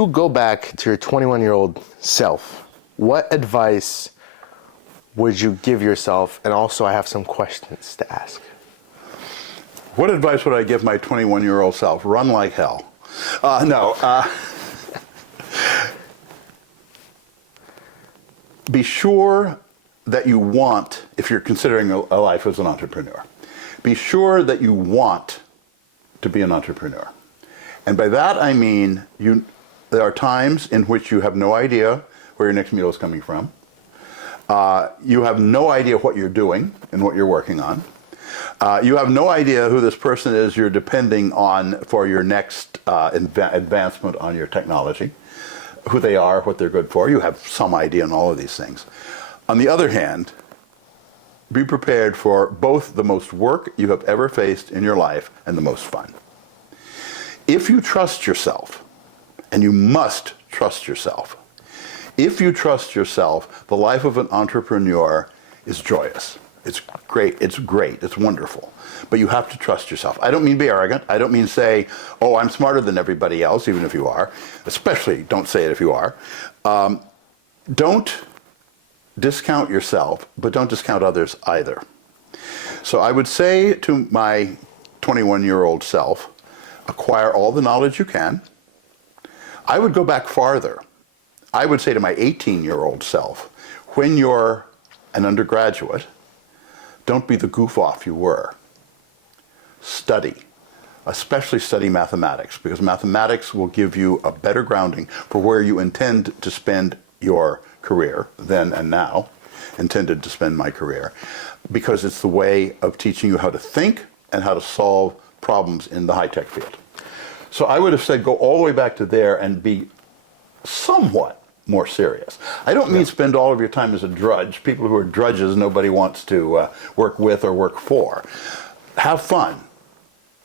You go back to your 21-year-old self. What advice would you give yourself? And also, I have some questions to ask. What advice would I give my 21-year-old self? Run like hell. No. Be sure that you want, if you're considering a life as an entrepreneur, be sure that you want to be an entrepreneur. And by that I mean there are times in which you have no idea where your next meal is coming from. You have no idea what you're doing and what you're working on. You have no idea who this person is you're depending on for your next advancement on your technology, who they are, what they're good for. You have some idea on all of these things. On the other hand, be prepared for both the most work you have ever faced in your life and the most fun. If you trust yourself, and you must trust yourself, if you trust yourself, the life of an entrepreneur is joyous. It's great, it's wonderful. But you have to trust yourself. I don't mean be arrogant. I don't mean say, oh, I'm smarter than everybody else, even if you are. Especially don't say it if you are. Don't discount yourself, but don't discount others either. So I would say to my 21-year-old self, acquire all the knowledge you can. I would go back farther. I would say to my 18-year-old self, when you're an undergraduate, don't be the goof-off you were. Study, especially study mathematics, because mathematics will give you a better grounding for where you intend to spend your career, then and now, intended to spend my career, because it's the way of teaching you how to think and how to solve problems in the high-tech field. So I would have said go all the way back to there and be somewhat more serious. I don't mean spend all of your time as a drudge. People who are drudges nobody wants to work with or work for. Have fun,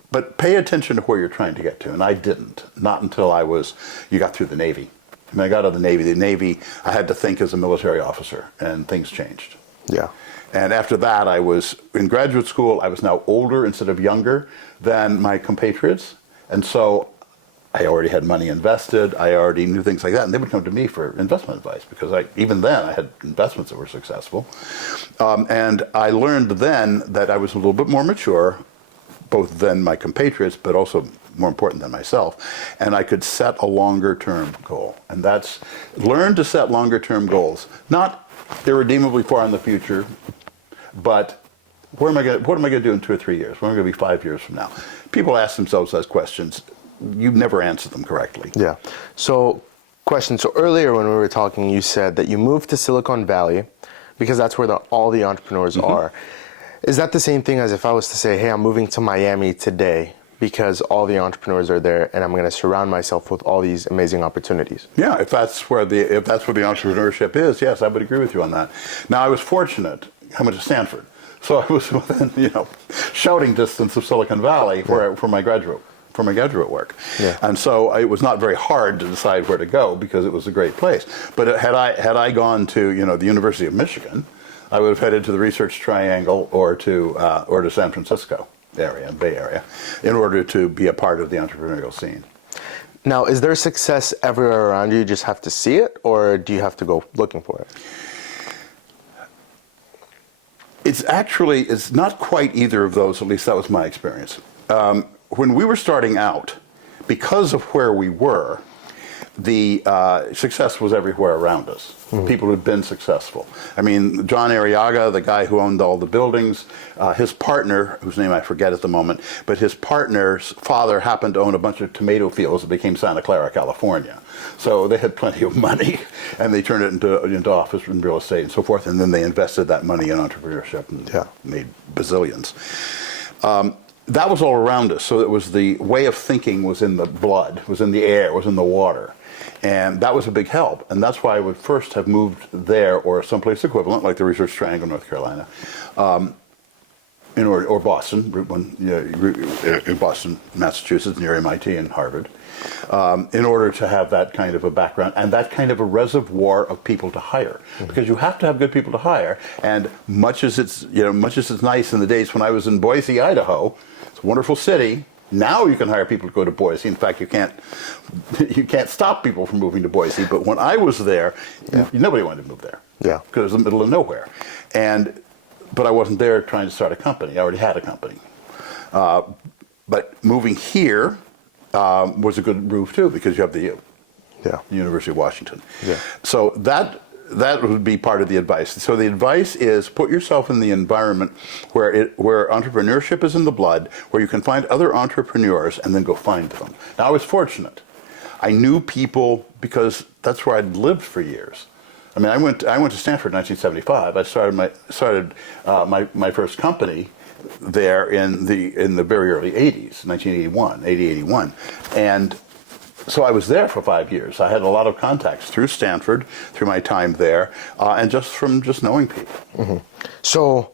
but pay attention to where you're trying to get to. And I didn't, not until you got through the Navy. When I got out of the Navy, I had to think as a military officer, and things changed. Yeah. And after that, I was in graduate school. I was now older instead of younger than my compatriots. And so I already had money invested. I already knew things like that. And they would come to me for investment advice because even then I had investments that were successful. And I learned then that I was a little bit more mature, both than my compatriots, but also more important than myself. And I could set a longer term goal. And that's learn to set longer term goals. Not irredeemably far in the future, but what am I going to do in 2 or 3 years? What am I going to be 5 years from now? People ask themselves those questions. You never answer them correctly. Yeah. So, question. So earlier when we were talking, you said that you moved to Silicon Valley because that's where all the entrepreneurs are. Is that the same thing as if I was to say, hey, I'm moving to Miami today because all the entrepreneurs are there and I'm going to surround myself with all these amazing opportunities? Yeah, if that's where the entrepreneurship is, yes, I would agree with you on that. Now, I was fortunate. I went to Stanford. So I was within, shouting distance of Silicon Valley for my graduate work. Yeah. And so it was not very hard to decide where to go because it was a great place. But had I gone to, the University of Michigan, I would have headed to the Research Triangle or to San Francisco area, Bay Area, in order to be a part of the entrepreneurial scene. Now, is there success everywhere around you? You just have to see it, or do you have to go looking for it? It's not quite either of those, at least that was my experience. When we were starting out, because of where we were, the success was everywhere around us. Mm-hmm. People who'd been successful. I mean, John Arriaga, the guy who owned all the buildings, his partner, whose name I forget at the moment, but his partner's father happened to own a bunch of tomato fields that became Santa Clara, California. So they had plenty of money, and they turned it into office and real estate and so forth, and then they invested that money in entrepreneurship and made bazillions. That was all around us, so it was the way of thinking was in the blood, was in the air, was in the water. And that was a big help. And that's why I would first have moved there or someplace equivalent, like the Research Triangle, North Carolina, or Boston, in Boston, Massachusetts, near MIT and Harvard, in order to have that kind of a background and that kind of a reservoir of people to hire. Mm-hmm. Because you have to have good people to hire. And much as it's nice in the days when I was in Boise, Idaho, it's a wonderful city, Now you can hire people to go to Boise. In fact, you can't stop people from moving to Boise. But when I was there, nobody wanted to move there. Yeah. Because it was in the middle of nowhere. But I wasn't there trying to start a company. I already had a company. But moving here was a good move too, because you have the University of Washington. Yeah. So that would be part of the advice. So the advice is put yourself in the environment where entrepreneurship is in the blood, where you can find other entrepreneurs and then go find them. Now I was fortunate. I knew people because that's where I'd lived for years. I mean, I went to Stanford in 1975. I started my first company there in the very early 80s, 1981, and so I was there for 5 years. I had a lot of contacts through Stanford, through my time there, and from knowing people. Mm-hmm. So,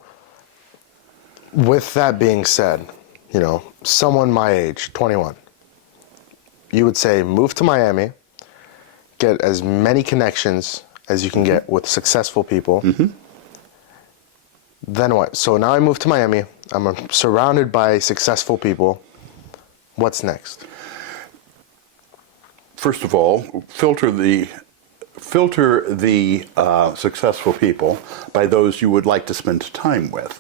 with that being said, someone my age, 21, you would say move to Miami, get as many connections as you can get with successful people. Mm-hmm. Then what? So now I moved to Miami. I'm surrounded by successful people. What's next? First of all, filter the successful people by those you would like to spend time with.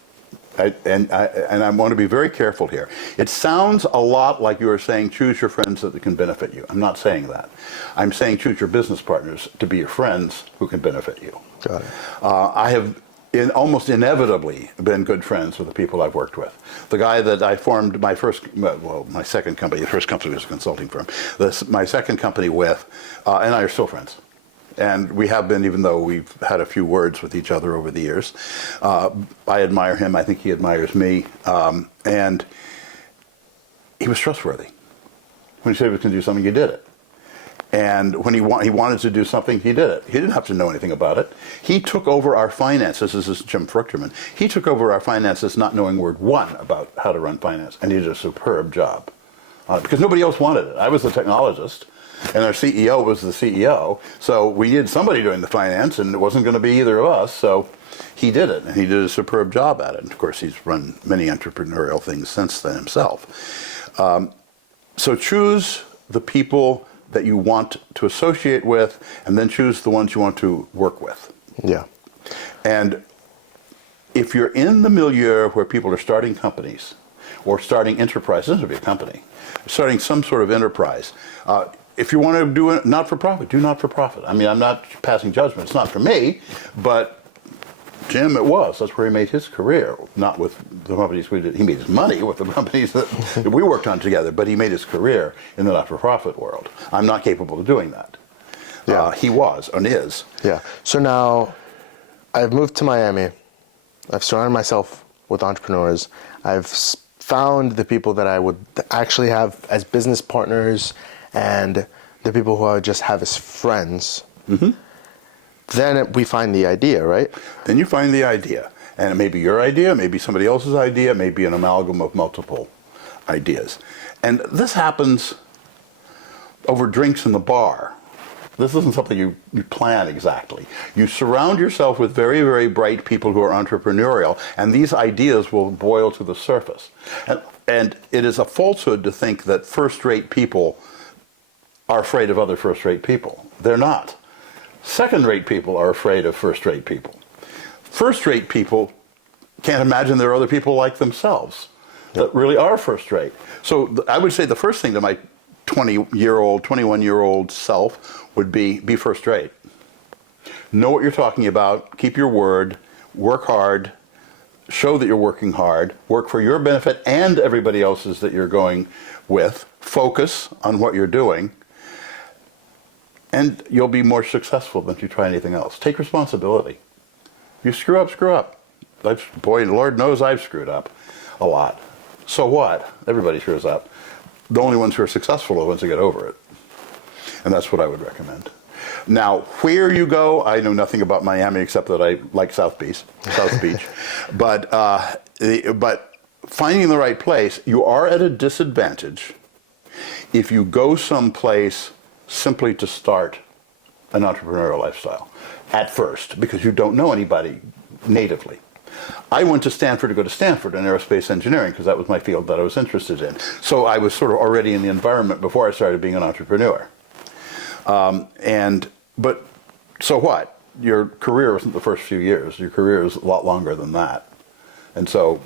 And I want to be very careful here. It sounds a lot like you are saying choose your friends that can benefit you. I'm not saying that. I'm saying choose your business partners to be your friends who can benefit you. Got it. I have almost inevitably been good friends with the people I've worked with. The guy that I formed my second company, the first company was a consulting firm, my second company with, and I are still friends. And we have been, even though we've had a few words with each other over the years. I admire him. I think he admires me. And he was trustworthy. When he said he was going to do something, he did it. And when he wanted to do something, he did it. He didn't have to know anything about it. He took over our finances. This is Jim Fruchterman. He took over our finances not knowing word one about how to run finance. And he did a superb job. Because nobody else wanted it. I was the technologist. And our CEO was the CEO. So we needed somebody doing the finance, and it wasn't going to be either of us. So he did it, and he did a superb job at it. And of course, he's run many entrepreneurial things since then himself. So choose the people that you want to associate with, and then choose the ones you want to work with. Yeah. And if you're in the milieu where people are starting companies, or starting enterprises, it doesn't have to be a company, starting some sort of enterprise, if you want to do it not-for-profit, do not-for-profit. I mean, I'm not passing judgment. It's not for me, but Jim, it was. That's where he made his career, not with the companies we did. He made his money with the companies that we worked on together, but he made his career in the not-for-profit world. I'm not capable of doing that. Yeah. He was and is. Yeah. So now I've moved to Miami. I've surrounded myself with entrepreneurs. I've found the people that I would actually have as business partners and the people who I would just have as friends. Mm-hmm. Then we find the idea, right? Then you find the idea. And it may be your idea, it may be somebody else's idea, it may be an amalgam of multiple ideas. And this happens over drinks in the bar. This isn't something you plan exactly. You surround yourself with very, very bright people who are entrepreneurial, and these ideas will boil to the surface. And it is a falsehood to think that first-rate people are afraid of other first-rate people. They're not. Second-rate people are afraid of first-rate people. First-rate people can't imagine there are other people like themselves that really are first-rate. So I would say the first thing to my 20-year-old, 21-year-old self would be first-rate. Know what you're talking about, keep your word, work hard, show that you're working hard, work for your benefit and everybody else's that you're going with, focus on what you're doing, and you'll be more successful than if you try anything else. Take responsibility. You screw up, screw up. Boy, Lord knows I've screwed up a lot. So what? Everybody screws up. The only ones who are successful are the ones who get over it. And that's what I would recommend. Now, where you go, I know nothing about Miami except that I like South Beach. But finding the right place, you are at a disadvantage if you go someplace simply to start an entrepreneurial lifestyle at first, because you don't know anybody natively. I went to Stanford to go to Stanford in aerospace engineering because that was my field that I was interested in. So I was sort of already in the environment before I started being an entrepreneur. But so what? Your career isn't the first few years. Your career is a lot longer than that. And so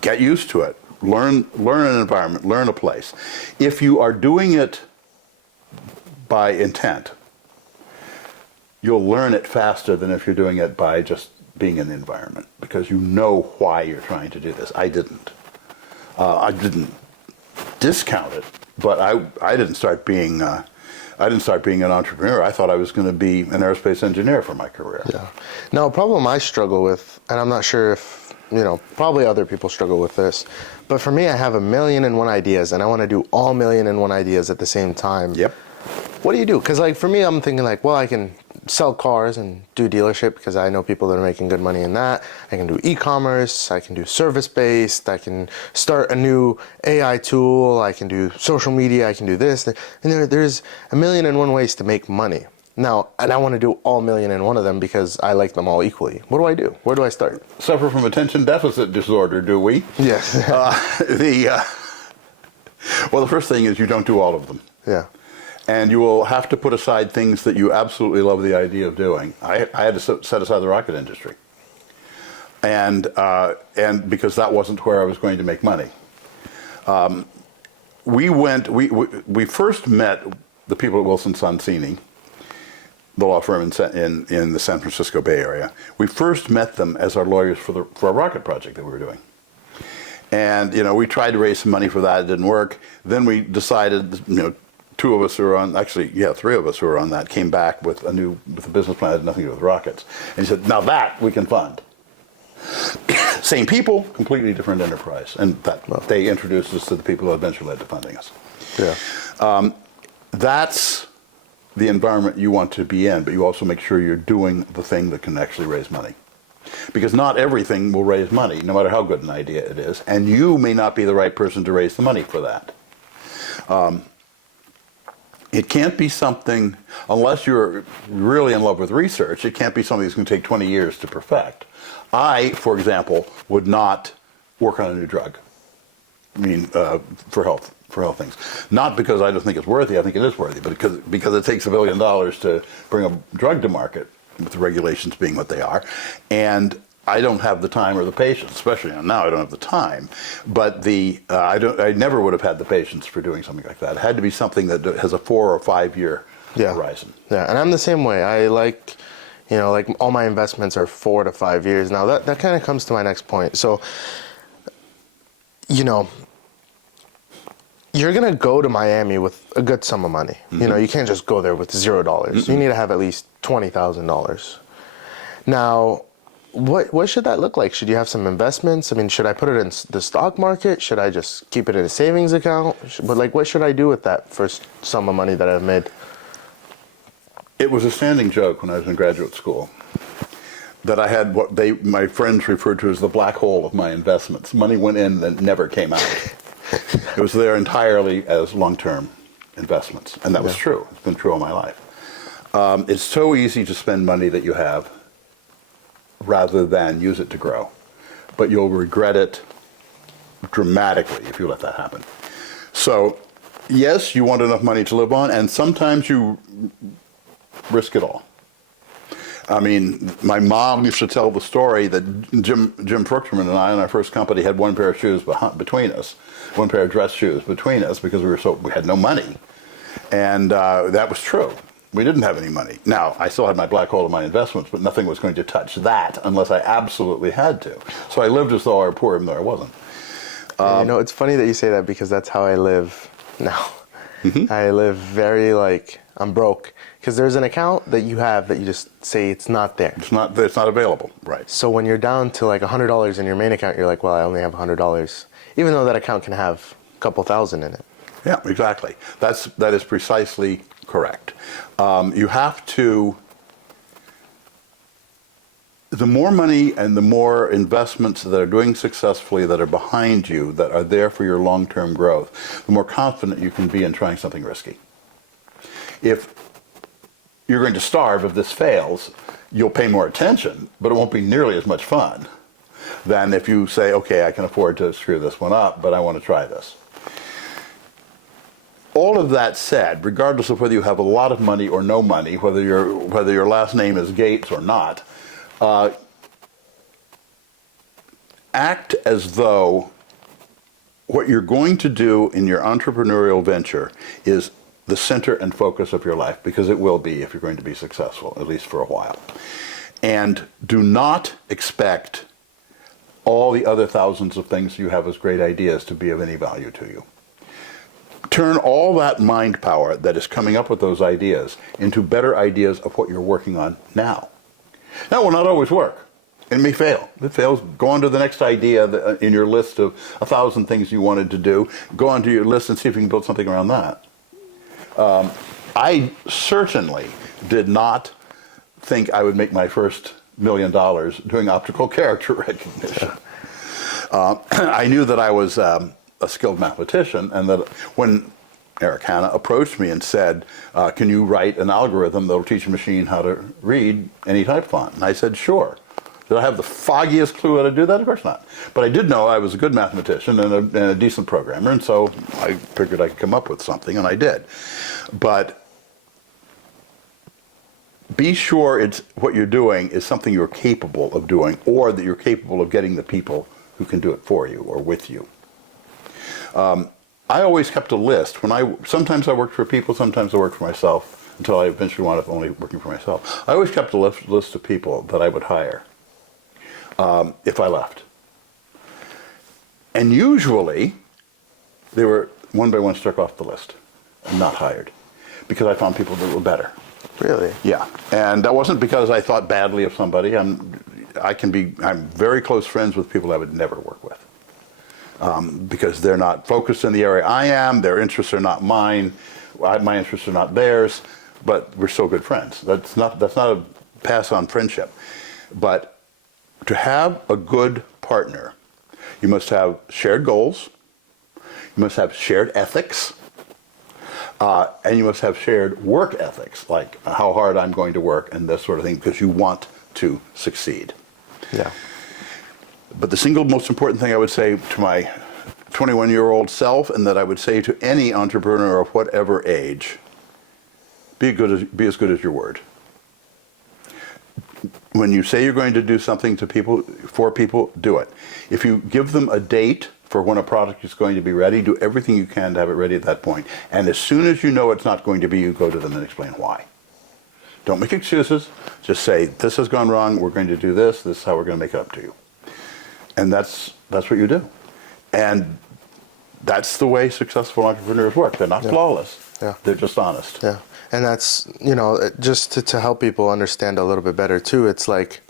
get used to it. Learn an environment, learn a place. If you are doing it by intent, you'll learn it faster than if you're doing it by just being in the environment, because you know why you're trying to do this. I didn't. I didn't discount it, but I didn't start being an entrepreneur. I thought I was going to be an aerospace engineer for my career. Yeah. Now, a problem I struggle with, and I'm not sure if, probably other people struggle with this, but for me, I have 1,000,001 ideas, and I want to do all 1,000,001 ideas at the same time. Yep. What do you do? Because for me, I'm thinking well, I can sell cars and do dealership because I know people that are making good money in that. I can do e-commerce. I can do service-based. I can start a new AI tool. I can do social media. I can do this. And there's 1,000,001 ways to make money. Now, and I want to do all 1,000,001 of them because I like them all equally. What do I do? Where do I start? Suffer from attention deficit disorder, do we? Yes. Well, the first thing is you don't do all of them. Yeah. And you will have to put aside things that you absolutely love the idea of doing. I had to set aside the rocket industry, and because that wasn't where I was going to make money. We first met the people at Wilson Sonsini, the law firm in the San Francisco Bay Area. We first met them as our lawyers for a rocket project that we were doing. And we tried to raise some money for that. It didn't work. Then we decided, three of us who were on that came back with a business plan that had nothing to do with rockets. And he said, now that we can fund. Same people, completely different enterprise. And they introduced us to the people who eventually led to funding us. Yeah. That's the environment you want to be in, but you also make sure you're doing the thing that can actually raise money. Because not everything will raise money, no matter how good an idea it is. And you may not be the right person to raise the money for that. It can't be something, unless you're really in love with research, it can't be something that's going to take 20 years to perfect. I, for example, would not work on a new drug. For health things. Not because I don't think it's worthy, I think it is worthy, but because it takes $1 billion to bring a drug to market, with the regulations being what they are. And I don't have the time or the patience, especially now I don't have the time, but I never would have had the patience for doing something like that. It had to be something that has a 4 or 5 year horizon. Yeah, and I'm the same way. I like all my investments are 4 to 5 years. Now that kind of comes to my next point. So, you're going to go to Miami with a good sum of money. Mm-hmm. You can't just go there with $0. Mm-hmm. You need to have at least $20,000. Now, what should that look like? Should you have some investments? Should I put it in the stock market? Should I just keep it in a savings account? But what should I do with that first sum of money that I've made? It was a standing joke when I was in graduate school that I had what my friends referred to as the black hole of my investments. Money went in and never came out. It was there entirely as long-term investments, and that was true. It's been true all my life. It's so easy to spend money that you have rather than use it to grow, but you'll regret it dramatically if you let that happen. So, yes, you want enough money to live on, and sometimes you risk it all. My mom used to tell the story that Jim Fruchterman and I in our first company had one pair of shoes between us, one pair of dress shoes between us because we had no money. And that was true. We didn't have any money. Now, I still had my black hole of my investments, but nothing was going to touch that unless I absolutely had to. So I lived as though I were poor even though I wasn't. It's funny that you say that because that's how I live now. Mm-hmm. I live very I'm broke. Because there's an account that you have that you just say it's not there. It's not available, right. So when you're down to $100 in your main account, you're like, well, I only have $100. Even though that account can have a couple thousand in it. Yeah, exactly. That is precisely correct. You have to, the more money and the more investments that are doing successfully that are behind you, that are there for your long-term growth, the more confident you can be in trying something risky. If you're going to starve if this fails, You'll pay more attention, but it won't be nearly as much fun than if you say, okay, I can afford to screw this one up, but I want to try this. All of that said, regardless of whether you have a lot of money or no money, whether your last name is Gates or not, act as though what you're going to do in your entrepreneurial venture is the center and focus of your life, because it will be if you're going to be successful, at least for a while. And do not expect all the other thousands of things you have as great ideas to be of any value to you. Turn all that mind power that is coming up with those ideas into better ideas of what you're working on now. That will not always work. It may fail. If it fails, go on to the next idea in your list of 1,000 things you wanted to do. Go on to your list and see if you can build something around that. I certainly did not think I would make my first $1 million doing optical character recognition. I knew that I was a skilled mathematician, and that when Eric Hanna approached me and said, can you write an algorithm that will teach a machine how to read any type font? And I said, sure. Did I have the foggiest clue how to do that? Of course not. But I did know I was a good mathematician and a decent programmer, and so I figured I could come up with something, and I did. But be sure it's what you're doing is something you're capable of doing, or that you're capable of getting the people who can do it for you or with you. I always kept a list. Sometimes I worked for people, sometimes I worked for myself, until I eventually wound up only working for myself. I always kept a list of people that I would hire if I left. And usually, they were one by one struck off the list and not hired, because I found people that were better. Really? Yeah. And that wasn't because I thought badly of somebody. I'm very close friends with people I would never work with. Because they're not focused in the area I am, their interests are not mine, my interests are not theirs, but we're still good friends. That's not a pass-on friendship. But to have a good partner, you must have shared goals, you must have shared ethics, and you must have shared work ethics, like how hard I'm going to work and this sort of thing, because you want to succeed. Yeah. But the single most important thing I would say to my 21-year-old self, and that I would say to any entrepreneur of whatever age, be as good as your word. When you say you're going to do something to people, for people, do it. If you give them a date for when a product is going to be ready, do everything you can to have it ready at that point. And as soon as you know it's not going to be, you go to them and explain why. Don't make excuses. Just say, this has gone wrong, we're going to do this, this is how we're going to make it up to you. And that's what you do. And that's the way successful entrepreneurs work. They're not flawless. Yeah. They're just honest. Yeah. And that's, just to help people understand a little bit better too, it's like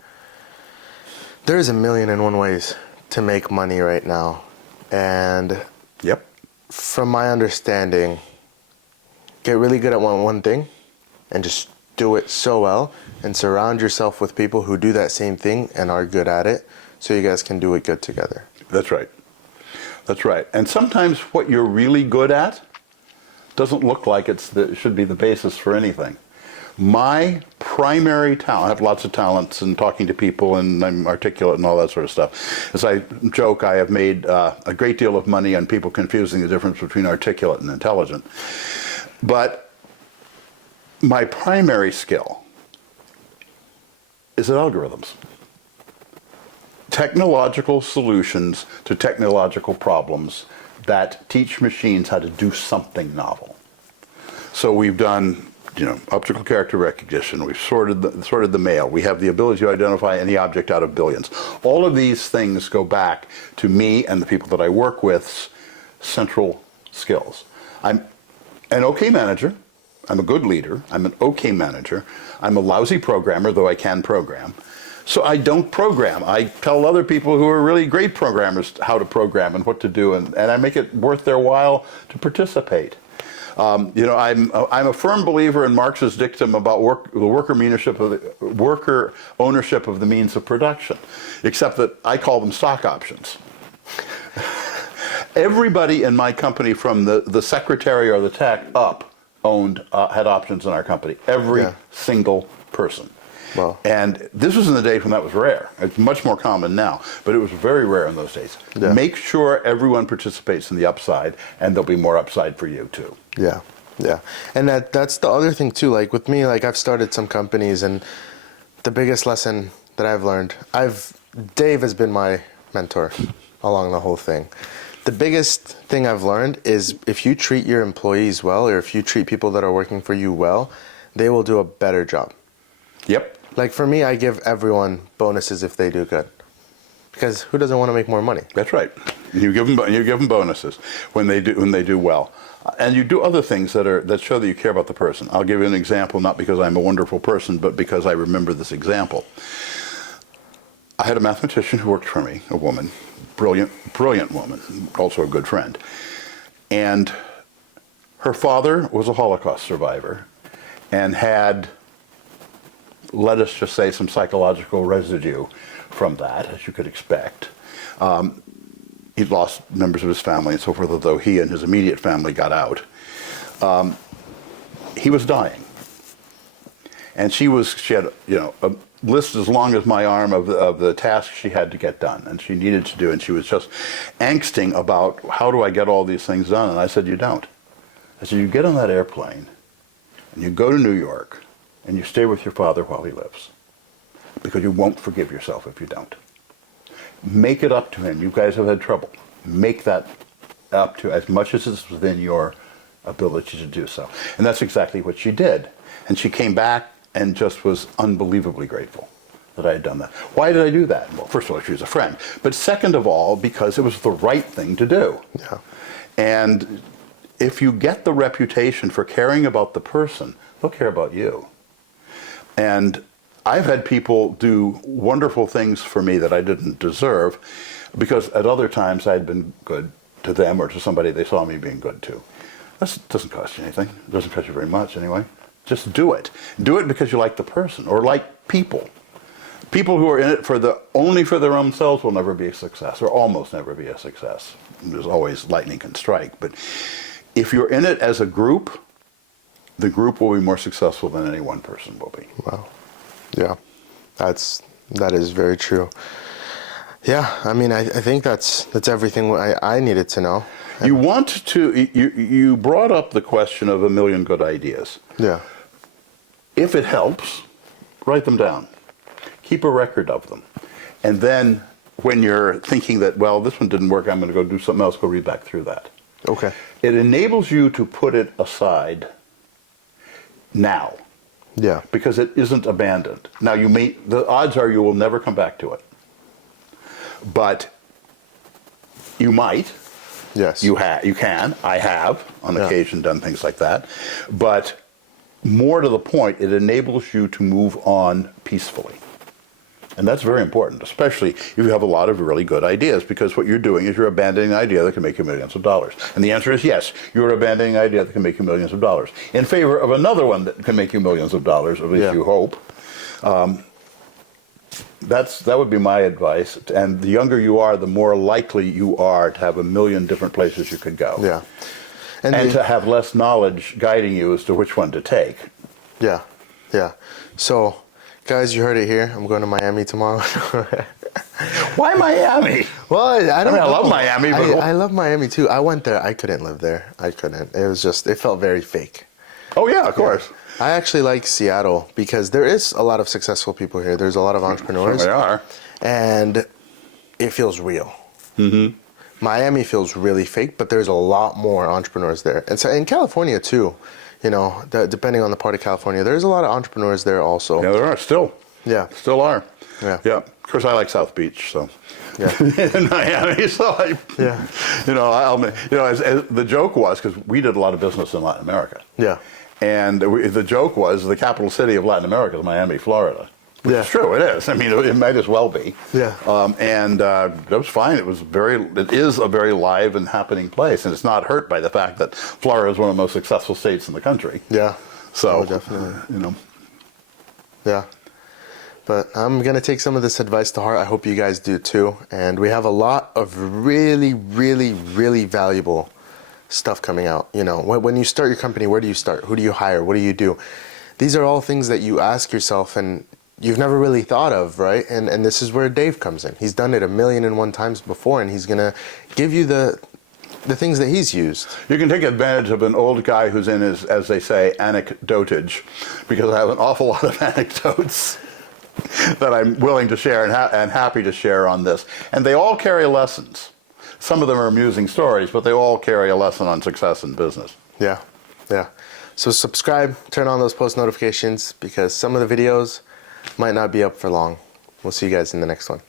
there's 1,000,001 ways to make money right now. And Yep. from my understanding, get really good at one thing and just do it so well, and surround yourself with people who do that same thing and are good at it, so you guys can do it good together. That's right. That's right. And sometimes what you're really good at doesn't look like it should be the basis for anything. My primary talent, I have lots of talents in talking to people, and I'm articulate and all that sort of stuff. As I joke, I have made a great deal of money on people confusing the difference between articulate and intelligent. But my primary skill is at algorithms. Technological solutions to technological problems that teach machines how to do something novel. So we've done, optical character recognition. We've sorted the mail. We have the ability to identify any object out of billions. All of these things go back to me and the people that I work with's central skills. I'm an okay manager. I'm a good leader. I'm an okay manager. I'm a lousy programmer, though I can program. So I don't program. I tell other people who are really great programmers how to program and what to do, and I make it worth their while to participate. I'm a firm believer in Marx's dictum about the worker ownership of the means of production, except that I call them stock options. Everybody in my company, from the secretary or the tech up, had options in our company. Every single person. Wow. And this was in the days when that was rare. It's much more common now, but it was very rare in those days. Yeah. Make sure everyone participates in the upside, and there'll be more upside for you too. Yeah, yeah. And that's the other thing too. Like with me, like I've started some companies, and the biggest lesson that I've learned, Dave has been my mentor along the whole thing. The biggest thing I've learned is if you treat your employees well, or if you treat people that are working for you well, they will do a better job. Yep. Like for me, I give everyone bonuses if they do good, because who doesn't want to make more money? That's right. You give them bonuses when they do well, and you do other things that show that you care about the person. I'll give you an example, not because I'm a wonderful person, but because I remember this example. I had a mathematician who worked for me, a woman, brilliant woman, also a good friend, and her father was a Holocaust survivor, and had, let us just say, some psychological residue from that, as you could expect. He'd lost members of his family and so forth, although he and his immediate family got out. He was dying. And she had, a list as long as my arm of the tasks she had to get done, and she needed to do, and she was just angsting about, how do I get all these things done? And I said, you don't. I said, you get on that airplane, and you go to New York, and you stay with your father while he lives, because you won't forgive yourself if you don't. Make it up to him. You guys have had trouble. Make that up to as much as is within your ability to do so. And that's exactly what she did. And she came back and just was unbelievably grateful that I had done that. Why did I do that? Well, first of all, she was a friend. But second of all, because it was the right thing to do. Yeah. And if you get the reputation for caring about the person, they'll care about you. And I've had people do wonderful things for me that I didn't deserve, because at other times I'd been good to them or to somebody they saw me being good to. This doesn't cost you anything. It doesn't cost you very much anyway. Just do it. Do it because you like the person or like people. People who are in it only for their own selves will never be a success, or almost never be a success. There's always lightning can strike. But if you're in it as a group, the group will be more successful than any one person will be. Wow. Yeah, that is very true. Yeah, I mean, I think that's everything I needed to know. You brought up the question of a million good ideas. Yeah. If it helps, write them down. Keep a record of them. And then when you're thinking that, well, this one didn't work, I'm going to go do something else, go read back through that. Okay. It enables you to put it aside now. Yeah. Because it isn't abandoned. Now, the odds are you will never come back to it. But you might. Yes. You can. I have, on occasion, done things like that. But more to the point, it enables you to move on peacefully. And that's very important, especially if you have a lot of really good ideas, because what you're doing is you're abandoning an idea that can make you millions of dollars. And the answer is yes, you're abandoning an idea that can make you millions of dollars in favor of another one that can make you millions of dollars, at least you hope. That would be my advice. And the younger you are, the more likely you are to have a million different places you could go. Yeah. And to have less knowledge guiding you as to which one to take. Yeah. Yeah. So, guys, you heard it here. I'm going to Miami tomorrow. Why Miami? Well, I love Miami. But I love Miami too. I went there. I couldn't live there. I couldn't. It felt very fake. Oh, yeah, of course. I actually like Seattle because there is a lot of successful people here. There's a lot of entrepreneurs. There are. And it feels real. Mm-hmm. Miami feels really fake, but there's a lot more entrepreneurs there. And so in California too, depending on the part of California, there's a lot of entrepreneurs there also. Yeah, there are still. Yeah. Still are. Yeah. Yeah. Of course, I like South Beach, so. Yeah. In Miami, so as the joke was, because we did a lot of business in Latin America. Yeah. And the joke was the capital city of Latin America is Miami, Florida. Which is true, it is. I mean, it might as well be. Yeah. That was fine. It is a very live and happening place, and it's not hurt by the fact that Florida is one of the most successful states in the country. Yeah. So, definitely. Yeah. But I'm going to take some of this advice to heart. I hope you guys do too. And we have a lot of really, really, really valuable stuff coming out. When you start your company, where do you start? Who do you hire? What do you do? These are all things that you ask yourself, and you've never really thought of, right? And this is where Dave comes in. He's done it 1,000,001 times before, and he's gonna give you the things that he's used. You can take advantage of an old guy who's in his, as they say, anecdotage, because I have an awful lot of anecdotes that I'm willing to share and happy to share on this. And they all carry lessons. Some of them are amusing stories, but they all carry a lesson on success in business. Yeah, yeah. So subscribe, turn on those post notifications, because some of the videos might not be up for long. We'll see you guys in the next one.